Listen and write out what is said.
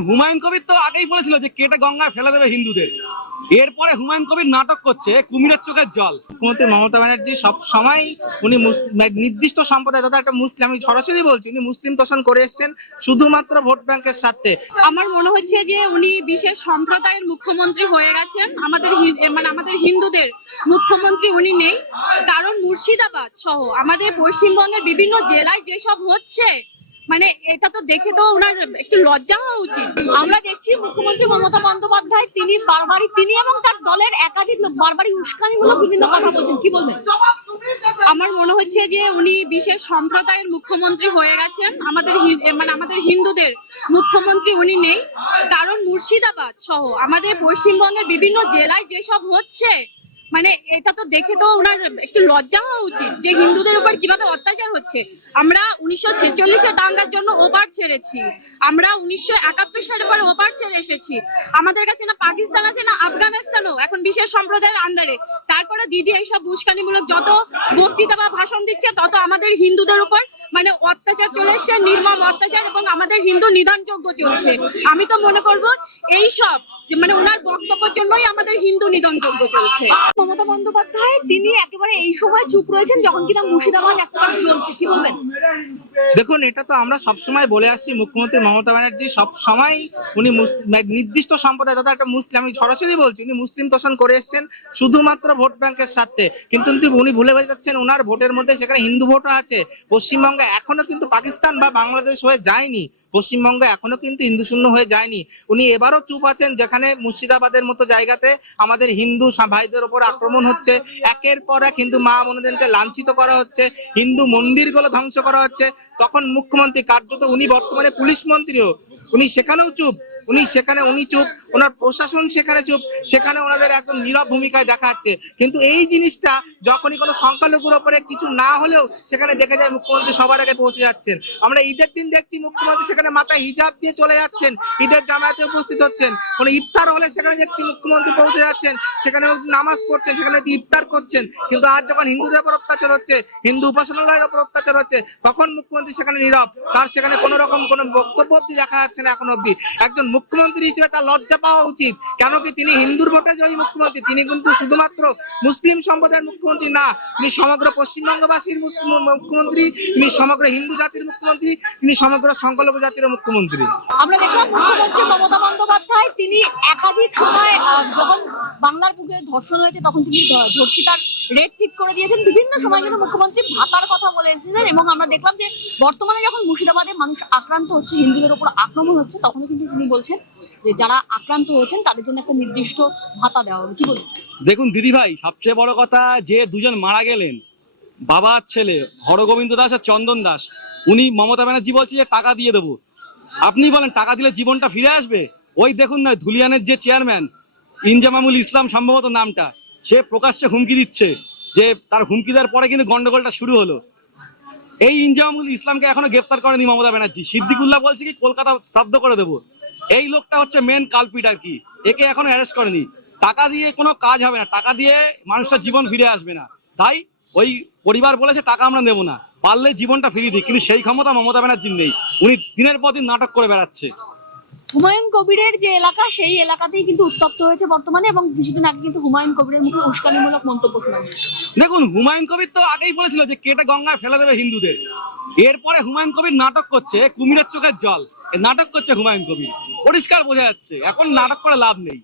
হুমায়ুন কবির তো আগেই বলেছিল যে কেটে গঙ্গায় ফেলে দেবে হিন্দুদের। এরপরে হুমায়ুন কবির নাটক করছে কুমিরের চোখের জল। মুখ্যমন্ত্রী মমতা ব্যানার্জি সব সময় উনি মানে নির্দিষ্ট সম্প্রদায় তথা একটা মুসলিম আমি সরাসরি বলছি উনি মুসলিম তোষণ করে এসেছেন শুধুমাত্র ভোট ব্যাংকের সাথে আমার মনে হচ্ছে যে উনি বিশেষ সম্প্রদায়ের মুখ্যমন্ত্রী হয়ে গেছেন। আমাদের হি- মানে আমাদের হিন্দুদের মুখ্যমন্ত্রী উনি নেই। কারণ মুর্শিদাবাদ সহ আমাদের পশ্চিমবঙ্গের বিভিন্ন জেলায় যেসব হচ্ছে মানে এটা তো দেখে তো ওনার একটু লজ্জা হওয়া উচিত। আমরা দেখছি মুখ্যমন্ত্রী মমতা বন্দ্যোপাধ্যায়, তিনি বারবারই, তিনি এবং তার দলের একাধিক লোক বারবারই উস্কানিমূলক বিভিন্ন কথা বলছেন। কি বলবেন? আমার মনে হচ্ছে যে উনি বিশেষ সম্প্রদায়ের মুখ্যমন্ত্রী হয়ে গেছেন। আমাদের মানে আমাদের হিন্দুদের মুখ্যমন্ত্রী উনি নেই। কারণ মুর্শিদাবাদ সহ আমাদের পশ্চিমবঙ্গের বিভিন্ন জেলায় যেসব হচ্ছে মানে এটা তো দেখে তো ওনার একটু লজ্জা হওয়া উচিত যে হিন্দুদের উপর কীভাবে অত্যাচার হচ্ছে। আমরা উনিশশো ছেচল্লিশের দাঙ্গার জন্য ওপার ছেড়েছি। আমরা উনিশশো একাত্তর সালের পরে ওপার ছেড়ে এসেছি। আমাদের কাছে না পাকিস্তান আছে, না আফগানিস্তানও, এখন বিশেষ সম্প্রদায়ের আন্ডারে তারপরে দিদি এইসব উস্কানিমূলক যত বক্তৃতা বা ভাষণ দিচ্ছে, তত আমাদের হিন্দুদের উপর মানে অত্যাচার চলে এসছে, নির্মম অত্যাচার এবং আমাদের হিন্দু নিধনযোগ্য চলছে। আমি তো মনে করব এই সব মানে ওনার বক্তব্যের জন্যই আমাদের হিন্দু নিধনযোগ্য চলছে। মমতা বন্দ্যোপাধ্যায় তিনি একেবারে এই সময় চুপ রয়েছেন যখন কিনা মুর্শিদাবাদ একেবারে জ্বলছে কি বলবেন? দেখুন এটা তো আমরা সবসময় বলে আসছি মুখ্যমন্ত্রী মমতা ব্যানার্জি সব সময় উনি মানে নির্দিষ্ট সম্প্রদায় তথা একটা মুসলিম আমি সরাসরি বলছি উনি মুসলিম তোষণ করে এসেছেন শুধুমাত্র ভোট ব্যাংকের স্বার্থে। কিন্তু কিন্তু উনি ভুলে যাচ্ছেন ওনার ভোটের মধ্যে সেখানে হিন্দু ভোটও আছে। পশ্চিমবঙ্গে এখনও কিন্তু পাকিস্তান বা বাংলাদেশ হয়ে যায়নি। পশ্চিমবঙ্গ এখনও কিন্তু হিন্দু শূন্য হয়ে যায়নি। উনি এবারও চুপ আছেন যেখানে মুর্শিদাবাদের মতো জায়গাতে আমাদের হিন্দু ভাইদের ওপর আক্রমণ হচ্ছে। একের পর এক হিন্দু মা মনোদেরকে লাঞ্ছিত করা হচ্ছে। হিন্দু মন্দিরগুলো ধ্বংস করা হচ্ছে। তখন মুখ্যমন্ত্রী কার্যত উনি বর্তমানে পুলিশ মন্ত্রীও। উনি সেখানেও চুপ। উনি সেখানে, উনি চুপ। ওনার প্রশাসন সেখানে চুপ, সেখানে ওনাদের একদম নীরব ভূমিকায় দেখা যাচ্ছে কিন্তু এই জিনিসটা যখনই কোনো সংখ্যালঘুর ওপরে কিছু না হলেও সেখানে দেখা যায় মুখ্যমন্ত্রী সবার আগে পৌঁছে যাচ্ছেন। আমরা ঈদের দিন দেখছি মুখ্যমন্ত্রী সেখানে মাথায় হিজাব দিয়ে চলে যাচ্ছেন, ঈদের জামায়াতে উপস্থিত হচ্ছেন। কোনো ইফতার হলে সেখানে দেখছি মুখ্যমন্ত্রী পৌঁছে যাচ্ছেন সেখানে নামাজ পড়ছেন, সেখানে ইফতার করছেন। কিন্তু আজ যখন হিন্দুদের উপর অত্যাচার হচ্ছে, হিন্দু উপাসনালয়ের উপর অত্যাচার হচ্ছে, তখন মুখ্যমন্ত্রী সেখানে নীরব। তার সেখানে কোনো রকম কোনো বক্তব্য অব্দি দেখা যাচ্ছে না এখন অব্দি একজন মুখ্যমন্ত্রী হিসেবে তার লজ্জা পাওয়া উচিত। কেন কি তিনি হিন্দুর ভোটে জয়ী মুখ্যমন্ত্রী? তিনি কিন্তু শুধুমাত্র মুসলিম সম্প্রদায়ের মুখ্যমন্ত্রী না, তিনি সমগ্র পশ্চিমবঙ্গবাসীর মুখ্যমন্ত্রী, তিনি সমগ্র হিন্দু জাতির মুখ্যমন্ত্রী, তিনি সমগ্র সংখ্যালঘু জাতির মুখ্যমন্ত্রী। আমরা দেখলাম মুখ্যমন্ত্রী মমতা বন্দ্যোপাধ্যায়, তিনি একাধিক সময় যখন বাংলার বুকে ধর্ষণ হয়েছে, তখন তিনি ধর্ষিতার রেট ঠিক করে দিয়েছেন। বিভিন্ন সময় কিন্তু মুখ্যমন্ত্রী ভাতার কথা বলে এসেছেন এবং আমরা দেখলাম যে বর্তমানে যখন মুর্শিদাবাদে মানুষ আক্রান্ত হচ্ছে, হিন্দুদের উপর আক্রমণ হচ্ছে তখন কিন্তু তিনি বলছেন যে যারা আক্রান্ত হয়েছেন, তাদের জন্য একটা নির্দিষ্ট ভাতা দেওয়া হবে। কি বলবেন দেখুন দিদি ভাই সবচেয়ে বড় কথা যে দুজন মারা গেলেন বাবা আর ছেলে হরগোবিন্দ দাস আর চন্দন দাস, উনি মমতা ব্যানার্জি বলছে যে টাকা দিয়ে দেবো। আপনি বলেন, টাকা দিলে জীবনটা ফিরে আসবে? ওই দেখুন না, ধুলিয়ানের যে চেয়ারম্যান ইনজামামুল ইসলাম সম্ভবত নামটা, সে প্রকাশ্যে হুমকি দিচ্ছে যে তার হুমকি দেওয়ার পরে কিন্তু গন্ডগোলটা শুরু হলো। এই ইনজামামুল ইসলামকে এখনও গ্রেপ্তার করেনি মমতা ব্যানার্জি। সিদ্দিকুল্লাহ বলছে কি, কলকাতা স্তব্ধ করে দেবো। এই লোকটা হচ্ছে মেন কালপিট আর কি। একে এখনও অ্যারেস্ট করেনি। টাকা দিয়ে কোনো কাজ হবে না। টাকা দিয়ে মানুষটার জীবন ফিরে আসবে না। তাই ওই পরিবার বলেছে টাকা আমরা নেব না। পারলে জীবনটা ফিরিয়ে দিই। কিন্তু সেই ক্ষমতা মমতা ব্যানার্জির নেই। উনি দিনের পর দিন নাটক করে বেড়াচ্ছে। হুমায়ুন কবিরের যে এলাকা সেই এলাকাতেই কিন্তু উত্তপ্ত হয়েছে বর্তমানে এবং কিছুদিন আগে কিন্তু হুমায়ুন কবিরের মুখে উস্কানিমূলক মন্তব্য শোনা দেখুন হুমায়ুন কবির তো আগেই বলেছিল যে কেটে গঙ্গায় ফেলে দেবে হিন্দুদের। এরপরে হুমায়ুন কবির নাটক করছে কুমিরের চোখের জল। নাটক করছে হুমায়ুন কবির। পরিষ্কার বোঝা যাচ্ছে। এখন নাটক করে লাভ নেই।